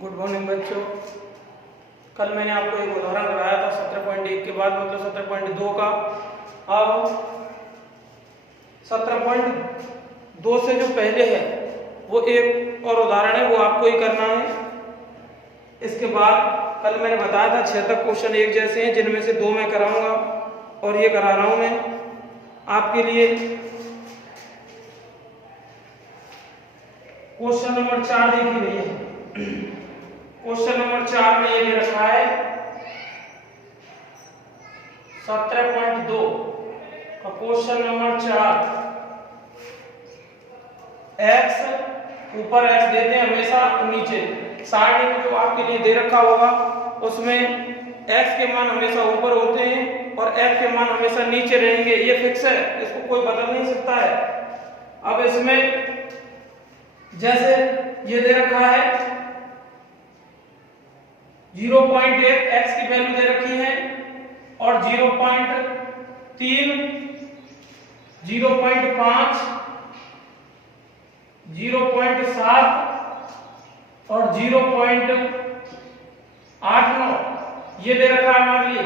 Good morning बच्चों। कल मैंने आपको एक उदाहरण कराया था 17.1 के बाद मतलब 17.2 का। अब 17.2 से जो पहले है वो एक और उदाहरण है, वो आपको ही करना है। इसके बाद कल मैंने बताया था 6 तक क्वेश्चन एक जैसे हैं, जिनमें से 2 मैं कराऊंगा और ये करा रहा हूं मैं आपके लिए। क्वेश्चन नंबर 4 देखिए भैया। क्वेश्चन नंबर 4 में ये दे रखा है 17.2 का क्वेश्चन नंबर 4। x ऊपर x देते हैं हमेशा नीचे। सारणी में जो आपके लिए दे रखा होगा उसमें x के मान हमेशा ऊपर होते हैं और f के मान हमेशा नीचे रहेंगे, ये फिक्स है, इसको कोई बदल नहीं सकता है। अब इसमें जैसे ये दे रखा है 0.1 x की वैल्यू दे रखी है और 0.3, 0.5, 0.7 और 0.89 ये दे रखा है हमारे लिए।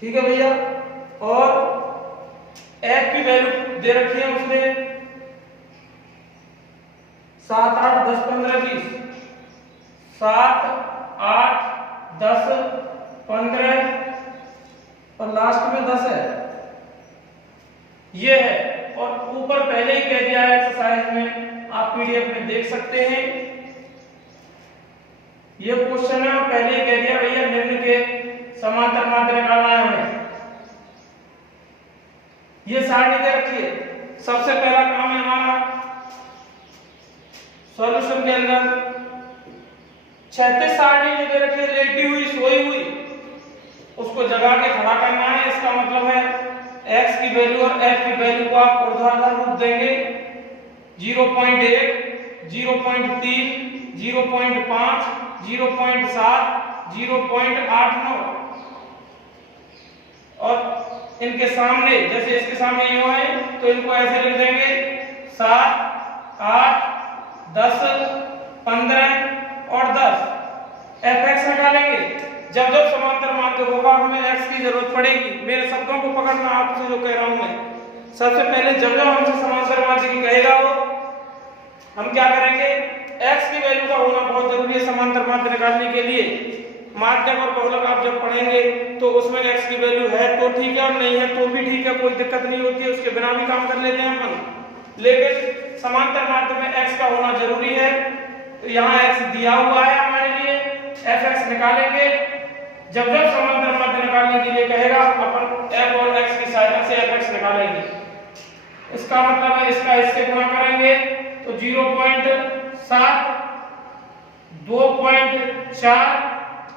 ठीक है भैया। और f की वैल्यू दे रखी है उसने 7, 8, 10, 15, 20, 7, 8, 10, 15 और लास्ट में 10 है, ये है। और ऊपर पहले ही कह दिया है एक्सरसाइज में, आप पीडीएफ में देख सकते हैं। ये क्वेश्चन है और पहले ही कह दिया भैया निम्न के समांतर माध्य निकालना है हमें। ये सारणी दे रखी है। सबसे पहला काम है हमारा सॉल्यूशन के अंदर क्षैतिज सारणी जो दे रखी है लेटी हुई सोई हुई, उसको जगा के खड़ा करना है। इसका मतलब है x की वैल्यू और f की वैल्यू को आप ऊर्ध्वाधर रूप देंगे। 0.1, 0.3, 0.5, 0.7, 0.89 और इनके सामने जैसे इसके सामने ये है तो इनको ऐसे लिख देंगे 7, 8, 10, 15 और 10। fx निकालेंगे। जब जब समांतर माध्य होगा हमें x की जरूरत पड़ेगी। मेरे शब्दों को पकड़ना, आपसे जो कह रहा हूं मैं। सबसे पहले जब जब हमसे समांतर माध्य की कहेगा वो हम क्या करेंगे, x की वैल्यू का होना बहुत जरूरी है समांतर माध्य निकालने के लिए। माध्यक और बहुलक आप जब पढ़ेंगे तो उसमें x की वैल्यू है तो ठीक है और नहीं है तो भी ठीक है, कोई दिक्कत नहीं होती है, उसके बिना भी काम कर लेते हैं अपन। लेकिन समांतर माध्य में x का होना जरूरी है। तो यहाँ x दिया हुआ है हमारे लिए, fx निकालेंगे। जब जब समांतर माध्य निकालने के लिए कहेगा अपन f और x की सहायता से fx निकालेंगे। इसका मतलब है इसका इससे गुणा करेंगे तो 0.7, 2.4,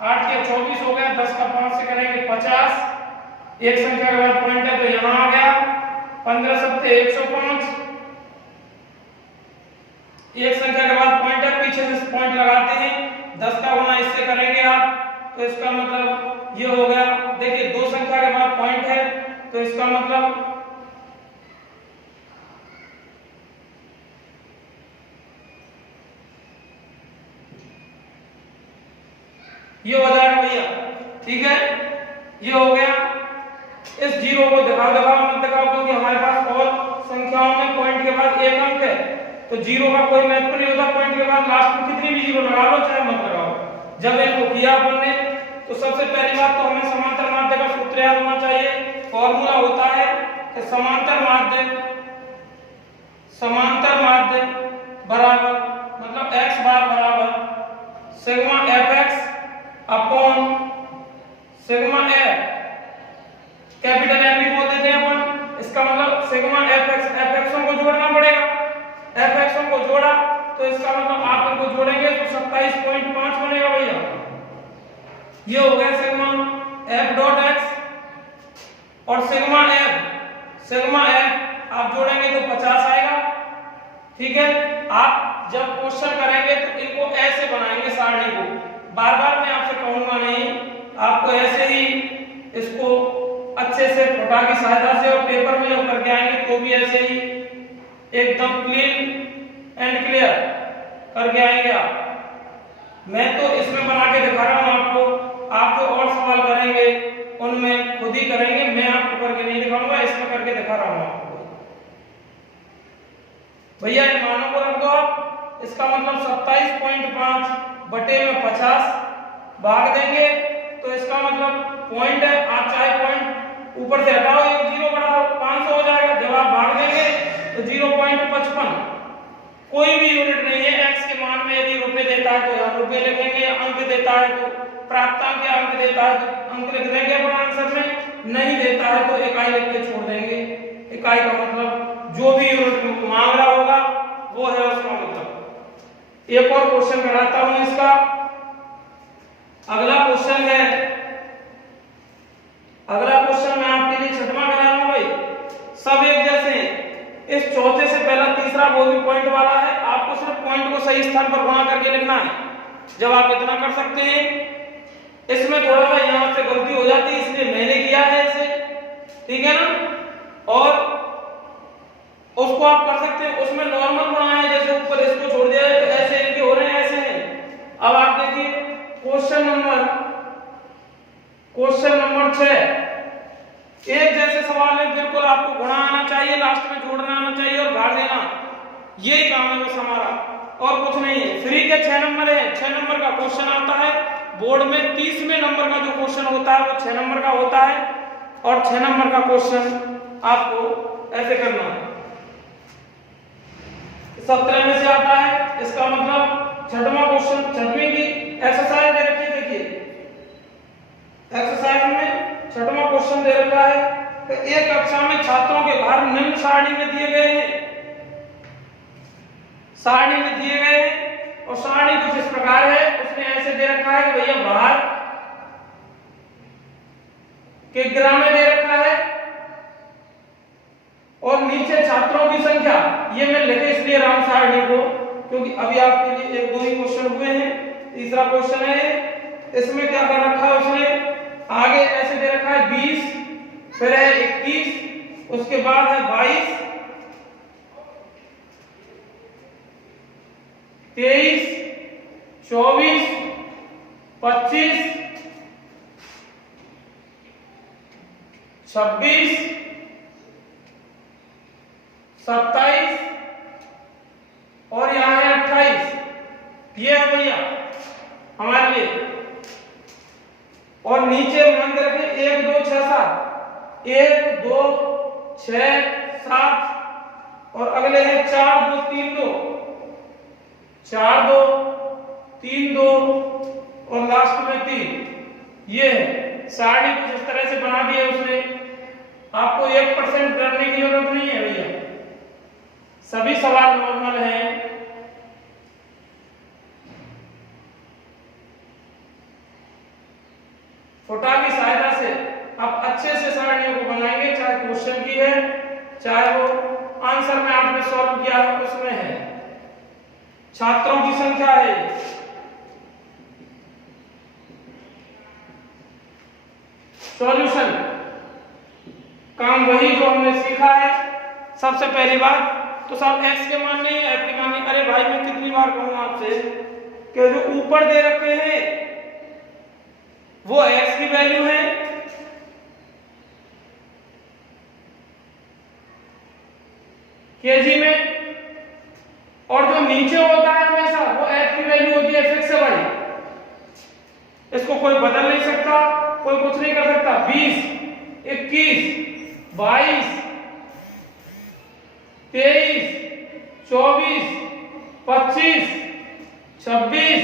8 के 24 हो गया, 10 का 5 से करेंगे 50, एक संख्या के बाद पॉइंट है तो यहाँ आ गया 15 सप्ते 105, एक संख्या के बाद पॉइंट है, पीछे से पॉइंट लगाते हैं, 10 का गुणा इससे करेंगे आप तो इसका मतलब ये हो गया। देखिए 2 संख्या के बाद पॉइंट है तो इसका मतलब ये हो जाएगा भैया। ठीक है, ये हो गया। इस जीरो को दिखाओ मत दिखाओ, क्योंकि हमारे पास और संख्याओं में पॉइंट के बाद एक अंक है तो जीरो का कोई महत्व नहीं होता। पॉइंट के बाद लास्ट में कितनी भी जीरो लगा लो चाहे मत लगाओ। जब इनको किया अपन ने तो सबसे पहली बात तो हमें समांतर माध्य का सूत्र याद होना चाहिए। फॉर्मूला होता है कि समांतर माध्य बराबर मतलब x बार बराबर sigma fx upon sigma f, capital M भी बोल देते हैं अपन। इसका मतलब सिग्मा fx को जोड़ना पड़ेगा। fx को जोड़ा तो इसका मतलब आप इनको जोड़ेंगे तो 27.5 बनेगा भैया। ये हो गया सिग्मा f डॉट x और सिग्मा f आप जोड़ेंगे तो 50 आएगा। ठीक है, आप जब क्वेश्चन करेंगे तो इनको ऐसे बनाएंगे सारणी को। बार बार मैं आपसे कहूंगा नहीं, आपको ऐसे ही इसको अच्छे से फोटा की सहायता से और पेपर में जब करके आएंगे तो भी ऐसे ही एकदम क्लीन एंड क्लियर करके आएंगे आप। मैं तो इसमें बना के दिखा रहा हूं आपको, आप जो और सवाल करेंगे उनमें खुद ही करेंगे, मैं आपको करके नहीं दिखाऊंगा, इसमें करके दिखा रहा हूं आपको। भैया इन मानों को रख दो आप, इसका मतलब 27.5 बटे में 50 भाग देंगे, तो इसका मतलब पॉइंट है, आप चाहे पॉइंट ऊपर से हटाओ, एक जीरो बढ़ा लो, 500 हो जाएगा। जब आप भाग देंगे तो 0.55, कोई भी यूनिट नहीं है। x के मान में यदि रुपए देता है तो यहाँ रुपए लिखेंगे, अंक देता है तो प्राप्तांक या अंक देता है तो अंक लिख देंगे अपना आंसर में, नहीं देता है तो इकाई लिख के छोड़ देंगे। इकाई का मतलब जो भी यूनिट मांग रहा होगा वो है उसका मतलब। एक और क्वेश्चन कराता हूं इसका। अगला क्वेश्चन है, अगला क्वेश्चन मैं आपके लिए छठवां करा रहा हूं भाई, सब एक जैसे हैं। इस चौथे से पहला तीसरा वो भी पॉइंट वाला है, आपको सिर्फ पॉइंट को सही स्थान पर गुणा करके लिखना है। जब आप इतना कर सकते हैं, इसमें थोड़ा सा यहां से गलती हो जाती है इसलिए मैंने किया है इसे, ठीक है ना, और उसको आप कर सकते हैं। उसमें नॉर्मल गुणा है, जैसे ऊपर इसको छोड़ दिया है तो ऐसे इनके हो रहे हैं, ऐसे हैं। अब आप देखिए क्वेश्चन नंबर 6, एक जैसे सवाल है, बिल्कुल आपको गुणा आना चाहिए, लास्ट में जोड़ना आना चाहिए और भाग देना, यही काम है बस हमारा, और कुछ नहीं है। फ्री के 6 नंबर है, 6 नंबर का क्वेश्चन आता है बोर्ड में। 30वें नंबर का जो क्वेश्चन होता है वो 6 नंबर का होता है, और 6 नंबर का क्वेश्चन आपको ऐसे करना है। 17 में से आता है, इसका मतलब छठवां क्वेश्चन, छठवीं की एक्सरसाइज दे रखी है। देखिए एक्सरसाइज में छठवां क्वेश्चन दे रखा है कि एक कक्षा में छात्रों के भार निम्न सारणी में दिए गए हैं, सारणी में दिए गए हैं, और सारणी कुछ इस प्रकार है। उसने ऐसे दे रखा है कि भैया भार के ग्राम में दे रखा है, और नीचे छात्रों की संख्या, ये मैं लिखे इसलिए राम सारणी को क्योंकि अभी आपके लिए एक दो ही क्वेश्चन हुए हैं। तीसरा क्वेश्चन है, इसमें क्या कर रखा है उसने, आगे ऐसे दे रखा है 20, फिर है 21, उसके बाद है 22, 23, 24, 25, 26, 27 और यहां है 28। ये है भैया हमारे लिए, और नीचे मान के रखें 1 2 6 7, 1 2 6 7, और अगले हैं 4 2 3 2, 4 2 3 2 और लास्ट में 3। ये है सारणी कुछ इस तरह से बना दी है उसने। आपको 1% डरने की जरूरत नहीं है भैया, सभी सवाल नॉर्मल हैं। फुटा की सहायता से आप अच्छे से सारणियों को बनाएंगे, चाहे क्वेश्चन की है चाहे वो आंसर में आपने सॉल्व किया है उसमें है। छात्रों की संख्या है, सॉल्यूशन काम वही जो हमने सीखा है। सबसे पहली बात तो सब x के मान नहीं है, f के मान नहीं। अरे भाई मैं कितनी बार कहूं आपसे कि जो ऊपर दे रखे हैं वो x की वैल्यू है, केजी में, और जो नीचे होता है हमेशा वो f की वैल्यू होती है fx से बड़ी। इसको कोई बदल नहीं सकता, कोई कुछ नहीं कर सकता। 20 21 22 23 24 25 26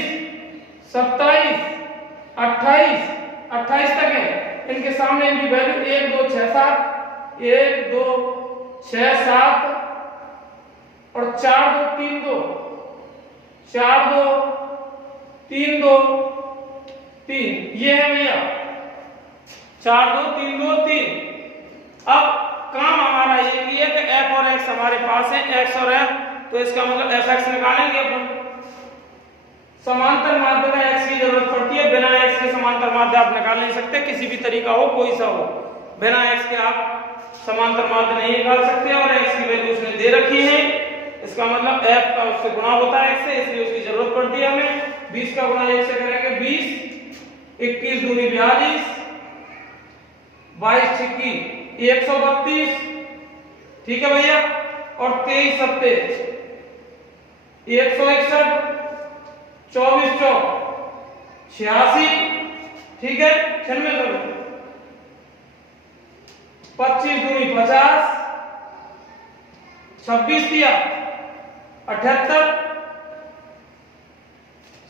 27 28 28 तक है। इनके सामने इनकी वैल्यू 1 2 6 7 1 2 6 7 और 4 2 3 2 4 2 3 2 3। ये है भैया 4 2 3 2 3। अब काम हमारा ये भी है कि f और x हमारे पास है, x और f, तो इसका मतलब fx निकालेंगे अपन। समांतर माध्य में x की जरूरत पड़ती है, बिना x के समांतर माध्य आप निकाल नहीं सकते, किसी भी तरीका हो कोई सा हो, बिना x के आप समांतर माध्य नहीं निकाल सकते। और x की वैल्यू उसने दे रखी है, इसका इसका मतलब f का उससे गुणा होता है 1 से, इसलिए उसकी जरूरत पड़ती है हमें। 20 का गुणा 1 से करेंगे 20, 21 दूनी 42, 22 छिक्की 132, ठीक है भैया, और 23 सत्ते 161, 24 चौक 86, ठीक है, 96, 25 दूनी 50, 26 दिया 78,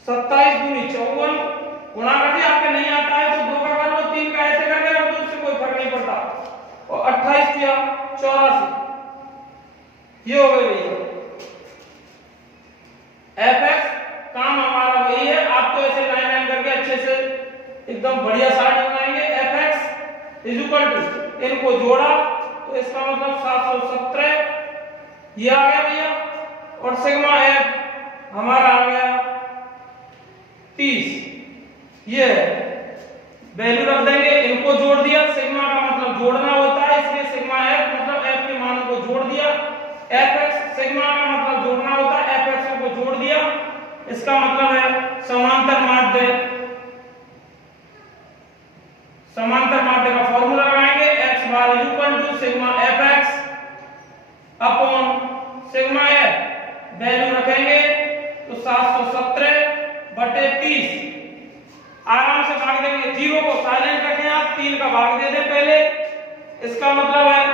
27 दूनी 54, गुणा कर दिया। आपके नहीं आता है तो 2 का कर लो, 3 का ऐसे करके रख दो, उससे कोई फर्क नहीं पड़ता। और 28 दिया 84, ये हो गई भैया fx। काम हमारा वही है, आप तो ऐसे लाइन लाइन करके अच्छे से एकदम बढ़िया साइड बनाएंगे। fx इज इक्वल टू, इनको जोड़ा तो इसका मतलब 717 ये आ गया भैया, और सिग्मा f हमारा आ गया 30, ये वैल्यू रख देंगे, इनको जोड़ दिया। सिग्मा का मतलब जोड़ना होता है, इसलिए सिग्मा f मतलब f के मानों को जोड़ दिया। fx सिग्मा का मतलब जोड़ना होता है, fx को जोड़ दिया, इसका मतलब है समांतर माध्य। समांतर माध्य का फॉर्मूला लगाएंगे, x bar is equal to sigma fx upon sigma f, value रखेंगे तो 717/30, आराम से भाग देंगे। 0 को साइलेंट रखें आप, 3 का भाग दे दें पहले, इसका मतलब है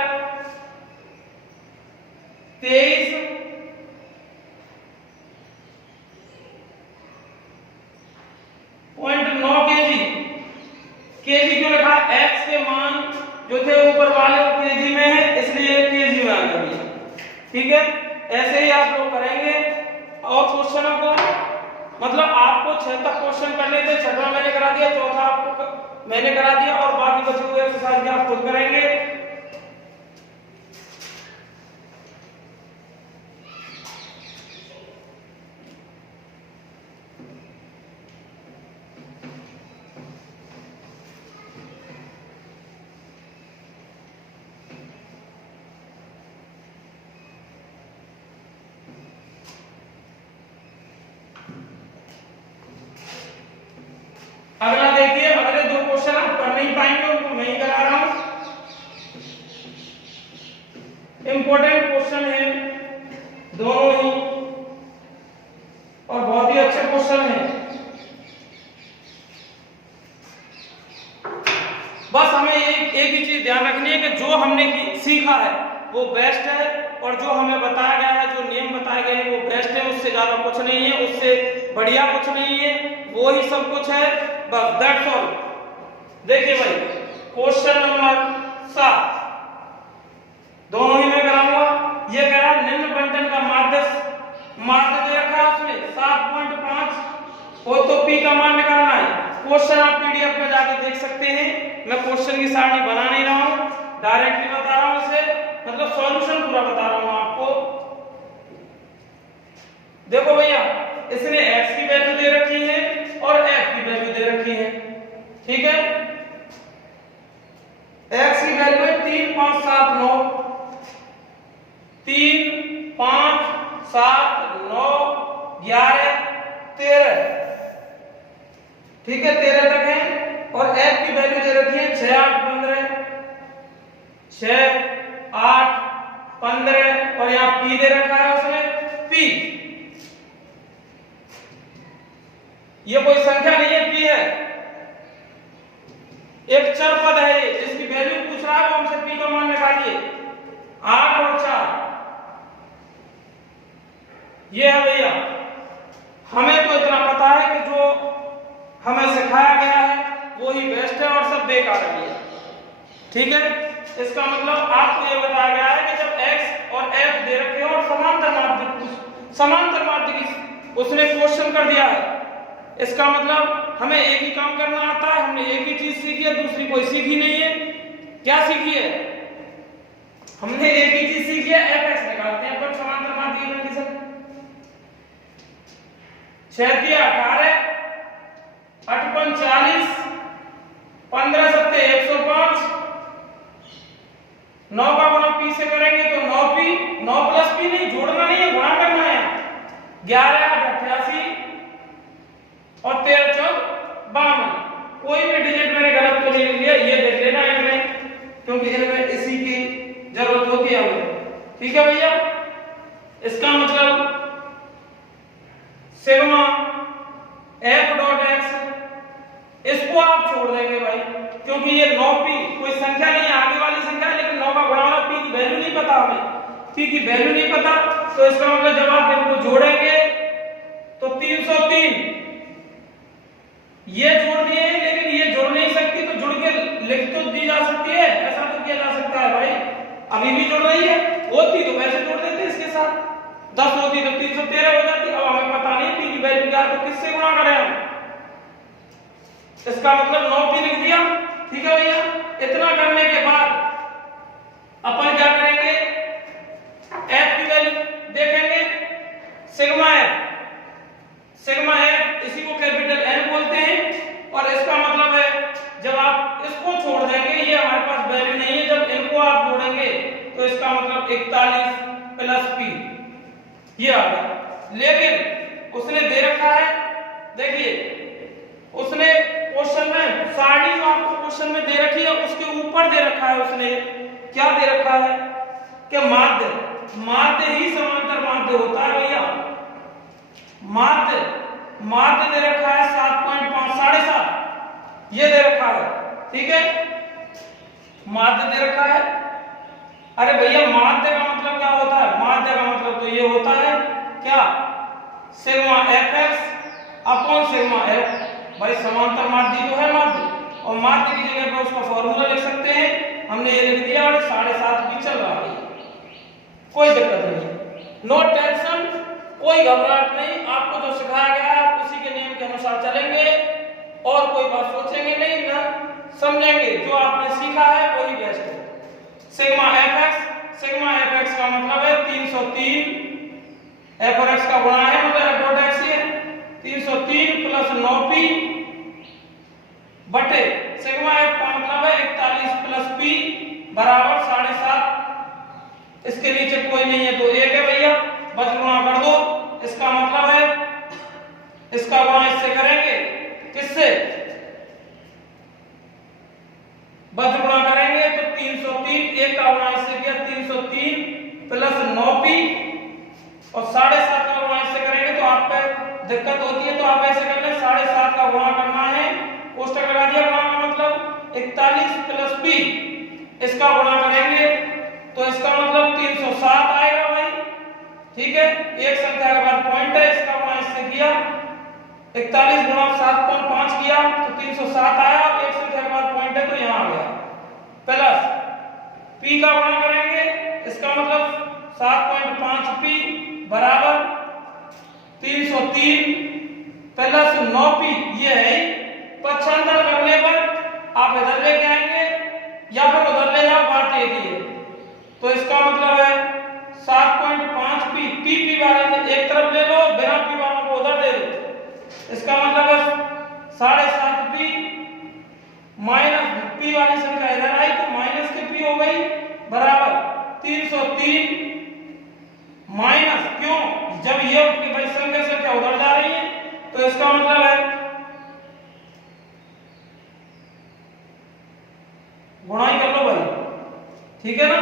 23.9 kg। kg क्यों लिखा? x के मान जो थे ऊपर वाले वो kg में है, इसलिए kg में आ गया, ठीक है। ऐसे ही आप लोग करेंगे और क्वेश्चनों को, मतलब आपको 6 तक क्वेश्चन करने थे, 6वां मैंने करा दिया, 4था आपको मैंने करा दिया, और बाकी बचे हुए एक्सरसाइज भी आप खुद करेंगे। अगला देखिए, अगले 2 क्वेश्चन आप कर नहीं पाएंगे, उनको मैं ही करा रहा हूं। इंपॉर्टेंट क्वेश्चन है दोनों ही, और बहुत ही अच्छे क्वेश्चन है। बस हमें एक ही चीज ध्यान रखनी है कि जो हमने सीखा है वो बेस्ट है, और जो हमें बताया गया है, जो नियम बताए गए हैं वो बेस्ट है, उससे ज्यादा कुछ नहीं है, उससे बढ़िया कुछ नहीं है, वो ही सब कुछ है, बस दैट्स ऑल। देखिए भाई, क्वेश्चन नंबर 7 दोनों ही मैं कराऊंगा। ये कह रहा निम्न बंटन का माध्य दे रखा है, उसमें 7.5 हो तो p का मान निकालना है। क्वेश्चन आप पीडीएफ में जाके देख सकते हैं, मैं क्वेश्चन की सारणी बना नहीं रहा हूं, डायरेक्टली बता रहा हूं इसे, मतलब सॉल्यूशन पूरा बता रहा हूं आपको। देखो भैया, इसने x की वैल्यू दे रखी है और f की वैल्यू दे रखी है, ठीक है। x की वैल्यू है 3, 5, 7, 9, 3, 5, 7, 9, 11, 13, ठीक है, 13 तक है। और f की वैल्यू दे रखी है 6, 8, 15, 6, 8, 15, और यहाँ p दे रखा है उसमें p। ये कोई संख्या नहीं है, p है, एक चर पद है ये, जिसकी वैल्यू पूछ रहा है वो हमसे p का मान निकालिए। 8 और 4 ये है भैया। हमें तो इतना पता है कि जो हमें सिखाया गया है वो ही बेस्ट है और सब बेकार है, ठीक है। इसका मतलब आपको ये बताया गया है कि जब x और f दे रखे हो और समांतर माध्य की उसने क्वेश्चन कर दिया है, इसका मतलब हमें एक ही काम करना आता है, हमने एक ही चीज सीखी है, दूसरी कोई सीखी नहीं है। क्या सीखी है? हमने एक ही चीज सीखी है, fx निकालते हैं पर समांतर माध्य की कंडीशन। 6 दिया 18, 8 पंच 40, 15 सत्ते 105, 9 का गुणा p से करेंगे तो 9p, 9 प्लस p नहीं, जोड़ना नहीं है, गुणा करना 11 8 88 और 13 4 52। कोई भी डिजिट मैंने गलत तो नहीं लिया, ये देख लेना इनमें, क्योंकि इनमें इसी की जरूरत होती है हमें। ठीक है भैया, इसका मतलब सिग्मा f डॉट x, इसको आप छोड़ देंगे भाई, क्योंकि ये 9p कोई संख्या नहीं है, आगे वाली संख्या है, लेकिन 9 का गुणा वाला p की वैल्यू नहीं पता हमें, p की वैल्यू नहीं पता, तो इसका मतलब जब आप इनको जोड़ेंगे तो 303 ये जोड़नी है, लेकिन ये जोड़ नहीं सकती, तो जुड़ के लिख तो दी जा सकती है, ऐसा तो किया जा सकता है भाई। अभी भी जुड़ रही है, होती तो वैसे जोड़ देते इसके साथ, 10 होती तो 313 हो जाती। अब हमें पता नहीं p की वैल्यू क्या है, तो किससे गुणा करें हम, इसका मतलब 9p लिख दिया। ठीक है भैया, इतना करने के बाद अपन क्या करेंगे, f की वैल्यू देखेंगे, सिग्मा f, इसी को कैपिटल N बोलते हैं, और इसका मतलब है जब आप इसको छोड़ देंगे, ये हमारे पास वैल्यू नहीं है, जब इनको आप जोड़ेंगे तो इसका मतलब 41 प्लस p ये आ गया। लेकिन उसने दे रखा है, देखिए उसने क्वेश्चन में सारणी जो आपको क्वेश्चन में दे रखी है उसके ऊपर दे रखा है, उसने क्या दे रखा है कि माध्य ही समांतर माध्य होता है भैया। माध्य दे रखा है 7.5 7.5 ये दे रखा है। ठीक है, माध्य दे रखा है। अरे भैया माध्य का मतलब क्या होता है, माध्य का मतलब तो ये होता है क्या, sigma fx upon sigma f। भाई समांतर माध्य तो है माध्य, और माध्य की जगह पर उसका फॉर्मूला लिख सकते हैं, हमने ये लिख दिया, और 7.5 भी चल रहा है, कोई दिक्कत नहीं, नो टेंशन, कोई घबराहट नहीं। आपको जो सिखाया गया है आप उसी के नियम के अनुसार चलेंगे और कोई बात सोचेंगे नहीं, ना समझेंगे, जो आपने सीखा है वही बेस्ट है। सिग्मा fx का मतलब है 303, f और x का गुणा है, मतलब f डॉट x है 303 प्लस 9p बटे सिग्मा f का मतलब है 41 प्लस p बराबर 7.5। इसके नीचे कोई नहीं है तो 1 है भैया, बच गुणा कर दो। इसका मतलब है इसका गुणा इससे करेंगे, किससे, बच गुणा करेंगे तो 303, 1 का गुणा इससे किया 303 प्लस 9p और 7.5 का गुणा इससे करेंगे तो आप पे दिक्कत होती है, तो आप ऐसे कर ले, 7.5 का गुणा करना है, कोष्टक लगा दिया, गुणा का मतलब 41 प्लस p, इसका गुणा करेंगे तो इसका मतलब 307 आएगा भाई। ठीक है, एक संख्या के बाद पॉइंट है, इसका गुणा इससे किया 41 गुणा 7.5 किया तो 307 आया, और एक संख्या के बाद पॉइंट है तो यहां आ गया, प्लस p का गुणा करेंगे, इसका मतलब 7.5p बराबर 303 प्लस 9p, ये है पक्षांतर करने पर आप इधर लेके आएंगे या फिर उधर ले जाओ, बात एक ही है। तो इसका मतलब है 7.5p, p वाले एक तरफ ले लो, बिना p वालों को उधर दे दो, इसका मतलब है 7.5p माइनस p वाली संख्या इधर आई तो माइनस के p हो गई बराबर 303 माइनस, क्यों, जब ये भाई संख्या उधर जा रही है तो इसका मतलब है गुणाई कर लो भाई। ठीक है ना,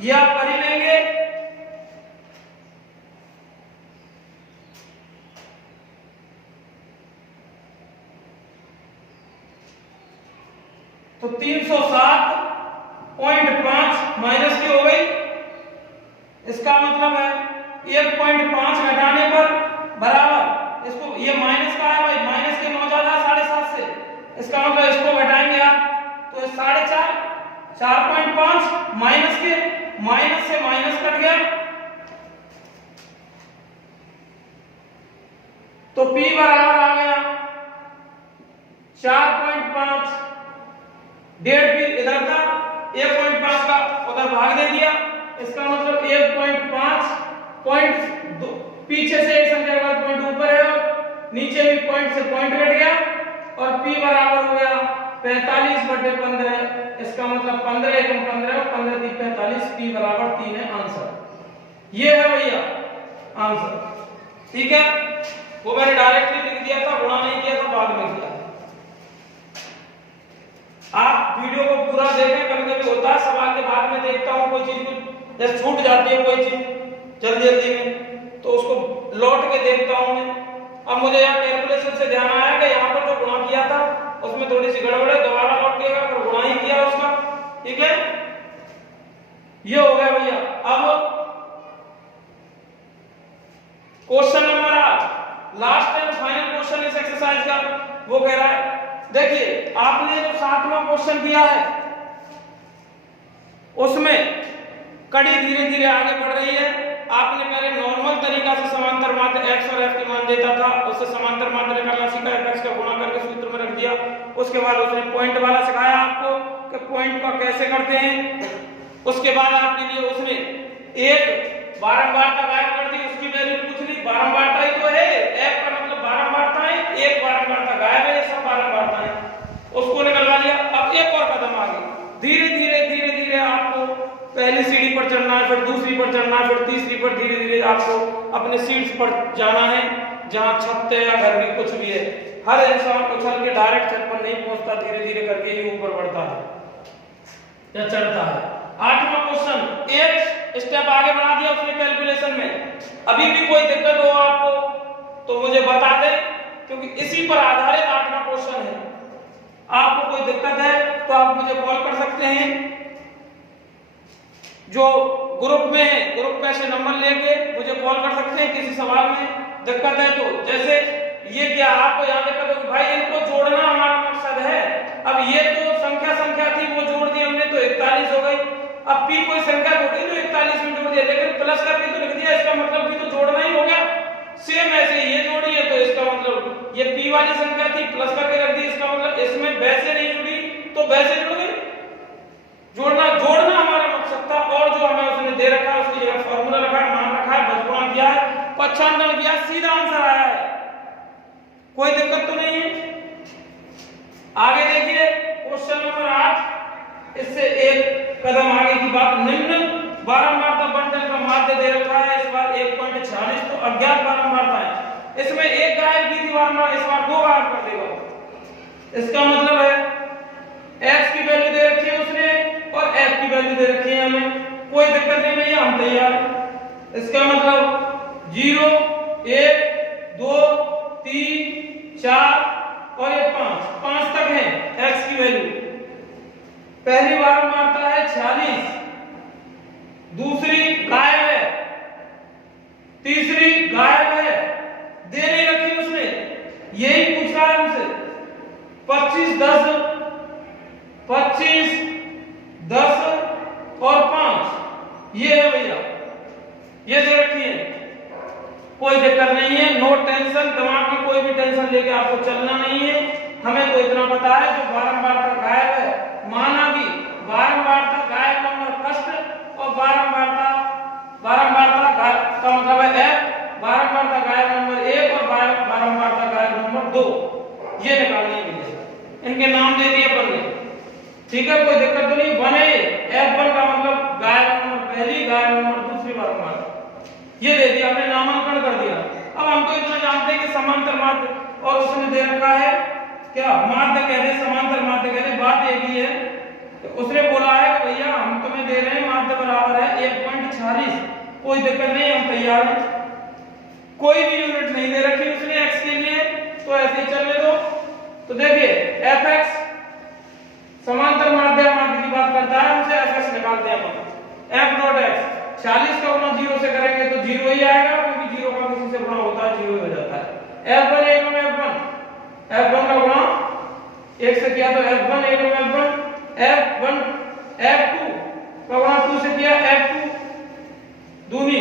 ये आप कर ही लेंगे। तो 307.5 माइनस की हो गई, इसका मतलब है 1.5 घटाने पर बराबर, इसको ये माइनस का है भाई, माइनस के 9 ज्यादा 7.5 से, इसका मतलब इसको घटाएंगे आप तो 4.5, 4.5 माइनस के, माइनस से माइनस कट गया तो p बराबर आ गया 4.5, 1.5p इधर था, 1.5 का उधर भाग दे दिया, इसका मतलब 1.5 पॉइंट पीछे से एक संख्या के बाद पॉइंट ऊपर है, नीचे भी पॉइंट से पॉइंट कट गया, और p बराबर हो गया 45/15, इसका मतलब 15 एकम 15 और 15 3 45, p बराबर 3 है आंसर। ये है भैया आंसर। ठीक है, वो मैंने डायरेक्टली लिख दिया था, गुणा नहीं किया था, बाद में किया। आप वीडियो को पूरा देखें, कभी कभी होता है सवाल के बाद में देखता हूँ कोई चीज कुछ जैसे छूट जाती है कोई चीज जल्दी जल्दी में, तो उसको लौट के देखता हूँ मैं। अब मुझे यहाँ कैलकुलेशन से ध्यान आया कि यहाँ पर जो गुणा किया था उसमें थोड़ी सी गड़बड़ है, दोबारा लौट गया, फिर गुणा ही किया उसका। ठीक है, ये हो गया भैया। अब question number 8, last and final question इस एक्सरसाइज का, वो कह रहा है, देखिए आपने जो 7वां क्वेश्चन किया है उसमें कड़ी धीरे धीरे आगे बढ़ रही है। आपने पहले नॉर्मल तरीका से समांतर माध्य x और f के मान देता था, उससे समांतर माध्य निकालना सीखा, x का गुणा करके सूत्र में रख दिया। उसके बाद उसने पॉइंट वाला सिखाया आपको कि पॉइंट का कैसे करते हैं। उसके बाद आपके लिए उसने एक बारंबारता गायब कर दी, उसकी वैल्यू पूछ ली। बारंबारता ही तो है, f का मतलब बारंबारता है, एक बारंबारता गायब है, ये सब बारंबारता है, उसको निकलवा लिया। अब एक और कदम आगे, धीरे धीरे आपको पहली सीढ़ी पर चढ़ना है, फिर दूसरी पर चढ़ना है, फिर तीसरी पर, धीरे धीरे आपको अपने सीट्स पर जाना है जहां छत है या घर में कुछ भी है। हर इंसान उछल के डायरेक्ट छत पर नहीं पहुंचता, धीरे धीरे करके ही ऊपर बढ़ता है या चढ़ता है। 8वां क्वेश्चन एक स्टेप आगे बढ़ा दिया उसने कैलकुलेशन में। अभी भी कोई दिक्कत हो आपको तो मुझे बता दे, क्योंकि इसी पर आधारित 8वां क्वेश्चन है। आपको कोई दिक्कत है तो आप मुझे कॉल कर सकते हैं, जो ग्रुप में है ग्रुप पे से नंबर लेके मुझे कॉल कर सकते हैं किसी सवाल में दिक्कत है तो। जैसे ये क्या आपको यहाँ दिक्कत है भाई, इनको जोड़ना हमारा मकसद है। अब ये तो संख्या थी, वो जोड़ दी हमने तो 41 हो गई। अब p कोई संख्या थोड़ी जो 41 में जोड़ दिया, लेकिन प्लस करके तो लिख दिया, इसका मतलब भी तो जोड़ना ही हो गया। सेम ऐसे ये जोड़ी है तो इसका मतलब ये p वाली संख्या थी, प्लस करके रख दी, इसका मतलब इसमें वैसे नहीं जुड़ी तो वैसे जुड़ गई। जोड़ना हमारा मकसद था, और जो हमें उसने दे रखा है उसकी जगह फार्मूला रखा है, मान रखा है, बचपना किया है, पच्छांदन किया, सीधा आंसर आया है, कोई दिक्कत तो नहीं है। आगे देखिए क्वेश्चन नंबर 8, इससे एक कदम आगे की बात, निम्न बारंबारता बंटन का माध्य दे रखा है, इस बार 1.46 तो अज्ञात बारंबारता है। इसमें एक गायब की थी बारंबार, इस बार 2 गायब कर देगा। इसका मतलब है x की वैल्यू दे रखी है उसने और f की वैल्यू दे रखी है हमें, कोई दिक्कत नहीं भैया, हम तैयार हैं। इसका मतलब 0 1 2 3 4 और ये 5 तक है x की वैल्यू। पहली बारंबारता है 46, दूसरी गायब है, तीसरी गायब है, दे नहीं रखी उसने, यही पूछ रहा है हमसे। 25 10 और 5 ये है भैया, ये दे रखी है, कोई दिक्कत नहीं है, नो टेंशन, दिमाग में कोई भी टेंशन लेके आपको चलना नहीं है। हमें तो इतना पता है जो बारंबारता गायब है, माना कि बारंबारता गायब नंबर फर्स्ट और बारंबारता का मतलब है f, बारंबारता गायब नंबर 1 और बारंबारता गायब नंबर 2, ये निकालनी है। इनके नाम दे दिए अपन ने, ठीक है, कोई दिक्कत तो नहीं। 1 है, f1 का मतलब गायब नंबर पहली, गायब नंबर दूसरी बारंबारता, ये दे दिया, हमने नामांकन कर दिया। अब हम तो इतना जानते हैं कि समांतर माध्य, और उसने दे रखा है क्या, माध्य कह दे, समांतर माध्य कह दे, बात एक ही है। तो उसने बोला है कि भैया हम तुम्हें दे रहे हैं माध्य बराबर है 1.46, कोई दिक्कत नहीं, हम तैयार हैं। कोई भी यूनिट नहीं दे रखी उसने x के लिए, तो ऐसे ही चलने दो। तो देखिए fx समांतर माध्य की बात करता है, हमसे fx निकालते हैं अपन। f डॉट x 40 का गुणा 0 से करेंगे तो 0 ही आएगा, क्योंकि 0 का किसी से गुणा होता है 0 ही हो जाता है। f1 एकम f1 का गुणा 1 से किया तो f1 एकम f1, f2 का गुणा 2 से किया f2 दूनी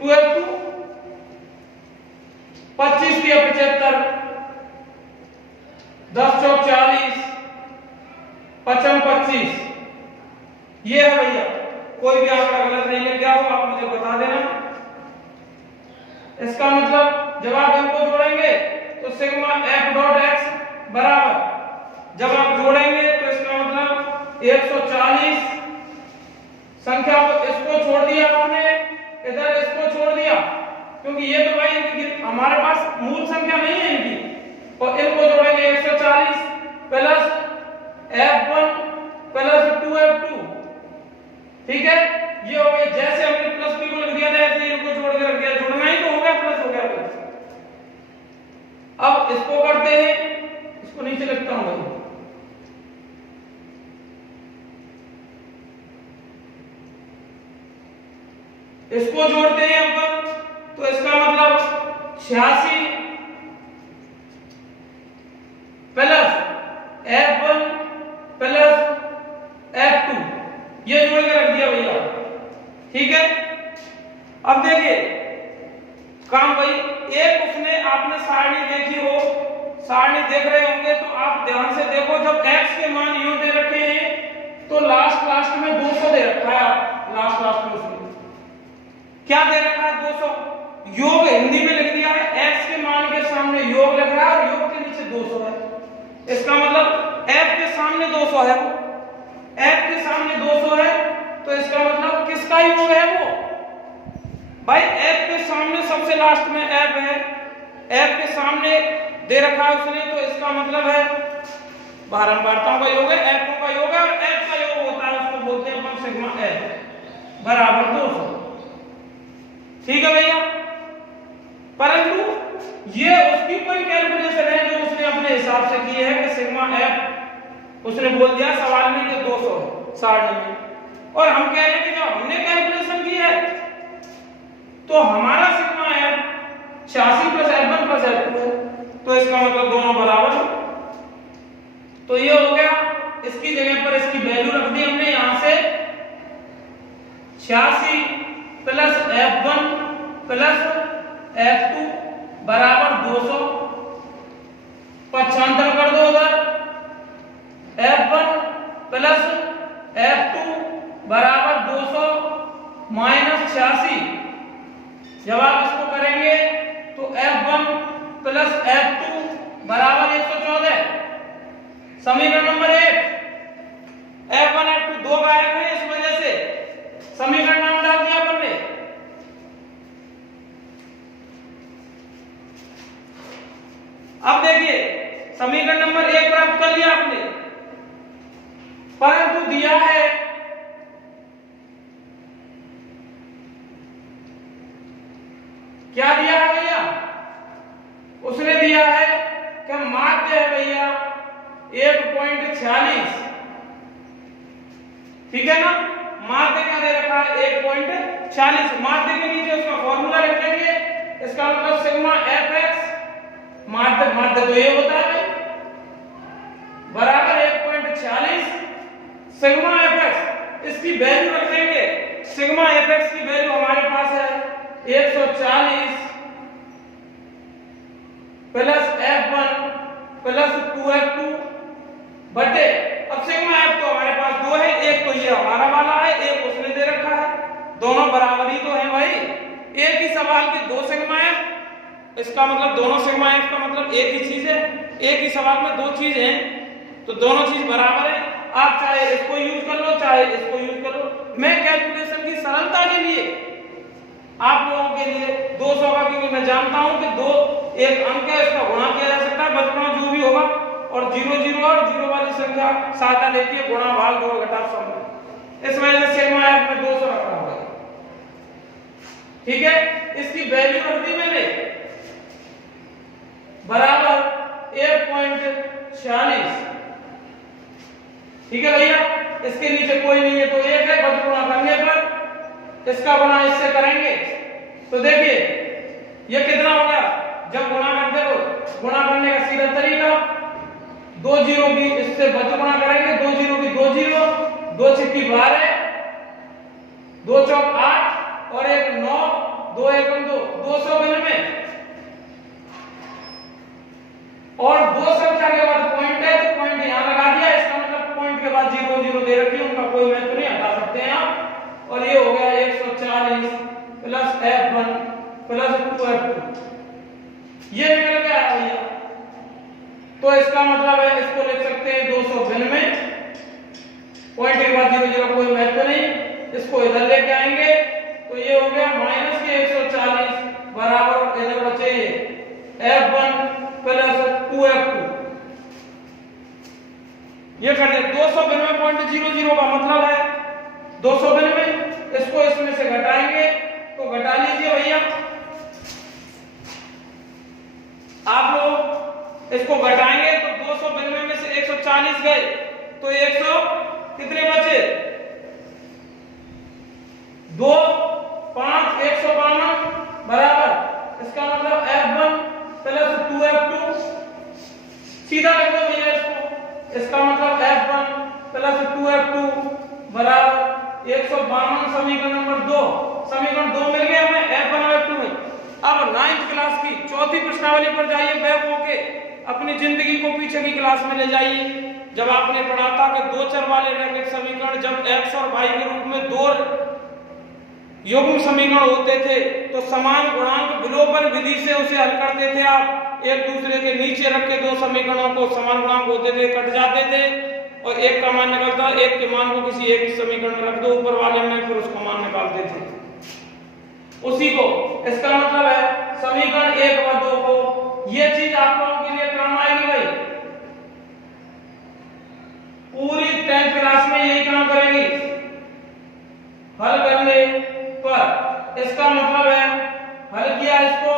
2f2, 25 किया 75, 10 चौक 40, 25, ये है भैया। कोई भी आंकड़ा गलत नहीं लेके आओ, आप मुझे बता देना। इसका मतलब जब आप इनको जोड़ेंगे तो सिग्मा f डॉट x बराबर, जब आप जोड़ेंगे तो इसका मतलब 140 संख्या को इसको छोड़ दिया आपने, इधर इसको छोड़ दिया, क्योंकि ये तो भाई हमारे पास मूल संख्या नहीं है इनकी, और इनको जोड़ेंगे 140 प्लस f1 प्लस 2f2, ठीक है। ये हो गया, जैसे हमने प्लस p को लिख दिया था ऐसे इनको जोड़ के रख दिया, जुड़ना ही तो हो गया, प्लस हो गया प्लस। अब इसको करते हैं, इसको नीचे लिखता हूं भाई, इसको जोड़ते हैं अपन, तो इसका मतलब 86 प्लस f1 प्लस f2, ये जोड़ के रख दिया भैया, ठीक है। अब देखिए काम भाई, एक उसने आपने सारणी देखी हो, सारणी देख रहे होंगे तो आप ध्यान से देखो, जब x के मान यूं दे रखे हैं तो लास्ट में 200 दे रखा है, आप लास्ट में उसने क्या दे रखा है, 200 योग हिंदी में लिख दिया है, x के मान के सामने योग लिख रहा है और योग के नीचे 200 है। इसका मतलब f के सामने 200 है, f के सामने 200 है, तो इसका मतलब किसका योग है वो भाई, f के सामने सबसे लास्ट में f है, f के सामने दे रखा है उसने, तो इसका मतलब है बारंबारताओं का योग है, f का योग है, और f का योग होता है उसको बोलते हैं अपन सिग्मा f बराबर 200, ठीक है भैया। परंतु ये उसकी कोई कैलकुलेशन है जो उसने अपने हिसाब से की है कि सिग्मा f उसने बोल दिया सवाल में कि 200 सारणी में, और हम कह रहे हैं कि जब हमने कैलकुलेशन की है तो हमारा sigma f 86 plus f1 plus f2 है, तो इसका मतलब दोनों बराबर है। तो ये हो गया, इसकी जगह पर इसकी वैल्यू रख दी हमने यहां से 86 प्लस f1 प्लस f2 बराबर 200, पक्षांतर कर दो उधर, f1 प्लस f2 बराबर 200 माइनस 86, जब आप इसको करेंगे तो f1 प्लस f2 बराबर 114, समीकरण नंबर 1, f1 f2 दो गायब है, इस वजह से समीकरण नाम डाल दिया अपन ने। अब देखिए समीकरण नंबर 1 प्राप्त कर लिया आपने, परंतु दिया है क्या दिया है भैया, उसने दिया है कि माध्य है भैया 1.46, ठीक है ना, माध्य क्या दे रखा है 1.46, माध्य के नीचे उसका फॉर्मूला लिख देंगे, इसका मतलब सिग्मा fx, माध्य तो ये होता है बराबर 1.46 सिग्मा fx, इसकी वैल्यू रख देंगे, सिग्मा fx की वैल्यू हमारे पास है 140 प्लस f1 प्लस 2f2 बटे, अब सिग्मा f तो हमारे पास दो है, एक तो ये हमारा वाला है, एक उसने दे रखा है, दोनों बराबर ही तो है भाई, एक ही सवाल के दो सिग्मा f, इसका मतलब दोनों सिग्मा f का मतलब एक ही चीज है, एक ही सवाल में दो चीज हैं, तो दोनों चीज बराबर है, आप चाहे इसको यूज कर लो चाहे इसको यूज कर लो। मैं कैलकुलेशन की सरलता के लिए आप लोगों के लिए 200 का, क्योंकि मैं जानता हूं कि दो एक अंक है, इसका गुणा किया जा सकता है, बचपन जो भी होगा, और 0 0 और 0 वाली संख्या सहायता लेती है गुणा भाग जोड़ घटा सम, इस वजह से सिग्मा f में 200 रखा हुआ है, ठीक है। इसकी वैल्यू रख दी मैंने बराबर 1.46, ठीक है भैया, इसके नीचे कोई नहीं है तो एक है, बच गुणा करने पर इसका गुणा इससे करेंगे तो देखिए ये कितना हो गया, जब गुणा करते हो गुणा करने का सीधा तरीका, दो जीरो की इससे बच गुणा करेंगे, दो जीरो की दो जीरो, दो छिक्की 12, दो चौक 8 और एक 9, दो एकम 2, 292, और दो संख्या के बाद पॉइंट है तो पॉइंट यहां लगा दिया, इसका मतलब पॉइंट के बाद 0 0 दे रखी है, उनका कोई महत्व नहीं, हटा सकते हैं आप, और ये हो गया 140 प्लस f1 प्लस 2f2, ये निकल के आया भैया, तो इसका मतलब है इसको लिख सकते हैं 292, पॉइंट के बाद 0 0 कोई महत्व नहीं, इसको इधर लेके आएंगे तो ये हो गया माइनस के 140 बराबर 292.00 का मतलब है 292, इसको इसमें से घटाएंगे तो घटा लीजिए भैया आप लोग, इसको घटाएंगे तो 292 में से 140 गए तो 100 कितने बचे, 2 5 152 बराबर, इसका मतलब F1 प्लस 2F2, सीधा लिख दो भैया इसको, इसका मतलब F1 प्लस 2F2 बराबर 152। समीकरण नंबर 2, समीकरण 2 मिल गया हमें F1 और F2 में। अब 9th क्लास की चौथी प्रश्नावली पर जाइए, बैक होके अपनी जिंदगी को पीछे की क्लास में ले जाइए। जब आपने पढ़ा था कि दो चर वाले रैखिक समीकरण जब x और y के रूप में दो युग्म समीकरण होते थे तो समान गुणांक विलोपन विधि से उसे हल करते थे। आप एक दूसरे के नीचे रख के दो समीकरणों को समान गुणांक होते थे कट जाते थे और एक का मान निकलता, एक के मान को किसी एक समीकरण में रख दो ऊपर वाले में, फिर उसका मान निकालते थे उसी को। इसका मतलब है समीकरण 1 व 2 को, ये चीज आप लोगों के लिए काम आएगी भाई, पूरी 10th क्लास में यही काम करेगी हल करने पर। इसका मतलब है हल किया इसको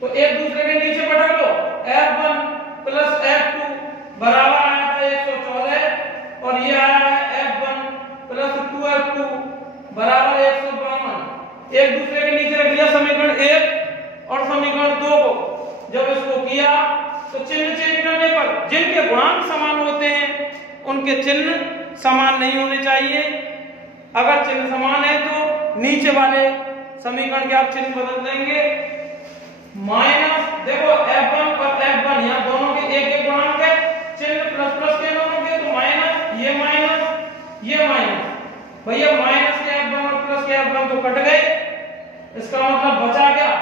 तो एक दूसरे के नीचे पटक लो, F1 प्लस F2 बराबर आया था 114 और ये आया है F1 प्लस 2F2 बराबर 152। एक दूसरे के नीचे रख दिया समीकरण 1 और समीकरण 2 को। जब इसको किया तो चिन्ह चेंज करने पर जिनके गुणांक समान होते हैं उनके चिन्ह समान नहीं होने चाहिए। अगर चिन्ह समान है तो नीचे वाले समीकरण के आप चिन्ह बदल देंगे। माइनस देखो F1 और F1 यहाँ दोनों के एक एक गुणांक है, चिन्ह प्लस प्लस के दोनों के, तो माइनस ये माइनस भैया, माइनस के F1 और प्लस के F1 तो कट गए, इसका मतलब बचा क्या,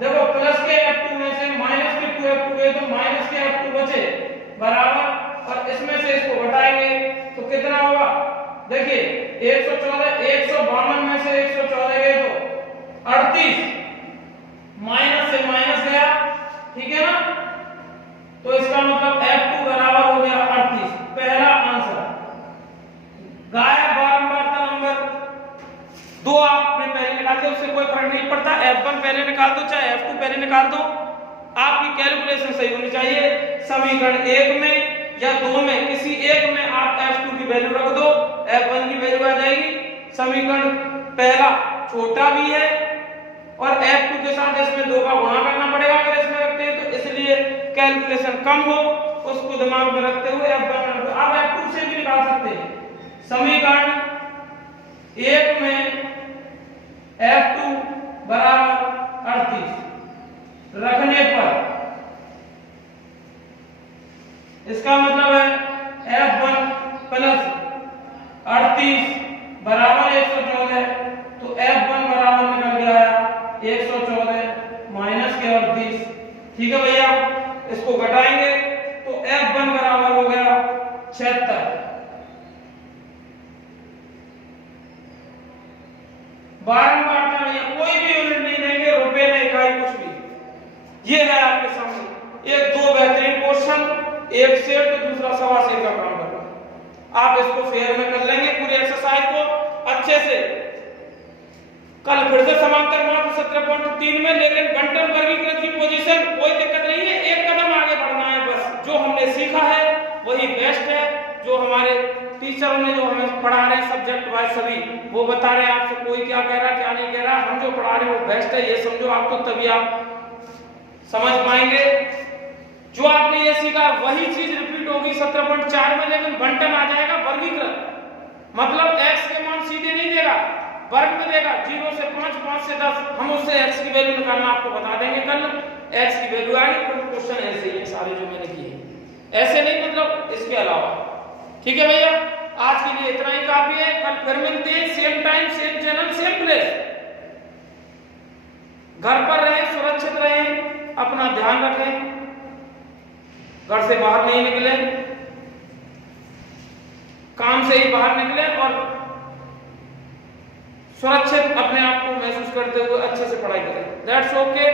देखो प्लस के F2 में से माइनस के 2F2 गए तो माइनस के F2 बचे बराबर, और इसमें से इसको घटाएंगे तो कितना होगा, देखिए 114 152 में से 114 गए तो 38, माइनस से माइनस गया, ठीक है ना, तो इसका मतलब F2 बराबर हो गया 38। पहला आंसर गायब बारंबारता नंबर 2 आपने पहले निकाल दिया, उससे कोई फर्क नहीं पड़ता, F1 पहले निकाल दो चाहे F2 पहले निकाल दो, आपकी कैलकुलेशन सही होनी चाहिए। समीकरण 1 में या 2 में किसी एक में आप F2 की वैल्यू रख दो, F1 की वैल्यू आ जाएगी। समीकरण पहला छोटा भी है और F2 के साथ इसमें 2 का गुणा करना पड़ेगा अगर इसमें रखते हैं तो, इसलिए कैलकुलेशन कम हो उसको दिमाग में रखते हुए F1 आप F2 से भी निकाल सकते हैं। समीकरण 1 में F2 बराबर 38 रखने पर इसका मतलब है F1 प्लस 38 बराबर 114, तो F1 बराबर निकल गया 114 माइनस के 38, ठीक है भैया। इसको घटाएंगे तो F1 बराबर हो गया 76। बारंबारता भैया कोई भी यूनिट नहीं देंगे, रुपए नहीं इकाई कुछ भी। ये है आपके सामने एक दो बेहतरीन क्वेश्चन, एक सेट तो दूसरा सवा सेट का काम कर रहा है। आप इसको फेयर में कर लेंगे पूरी एक्सरसाइज को अच्छे से। कल फिर से समांतर मात्र 17.3 में, लेकिन बंटन वर्गीकृत की पोजीशन कोई दिक्कत नहीं है, एक कदम आगे बढ़ना है बस। जो हमने सीखा है वही बेस्ट है, जो हमारे टीचरों ने जो हमें पढ़ा रहे हैं सब्जेक्ट वाइज सभी वो बता रहे हैं आपसे, कोई क्या कह रहा है क्या नहीं कह रहा, हम जो पढ़ा रहे हैं वो बेस्ट है, ये समझो आप, तो तभी आप समझ पाएंगे। जो आपने ये सीखा वही चीज रिपीट होगी 17.4 में, लेकिन बंटन आ जाएगा वर्गीकृत, मतलब x के मान सीधे नहीं देगा, वर्ग में देगा, 0 से 5 5 से 10, हम उससे x की वैल्यू निकालना आपको बता देंगे कल, x की वैल्यू आएगी। पर क्वेश्चन ऐसे ही है सारे जो मैंने किए, ऐसे नहीं मतलब इसके अलावा, ठीक है भैया। आज के लिए इतना ही काफी है, कल फिर मिलते हैं same time same channel same place. घर पर रहें, सुरक्षित रहें, अपना ध्यान रखें, घर से बाहर नहीं निकले, काम से ही बाहर निकले और सुरक्षित अपने आप को महसूस करते हुए अच्छे से पढ़ाई करें। That's okay.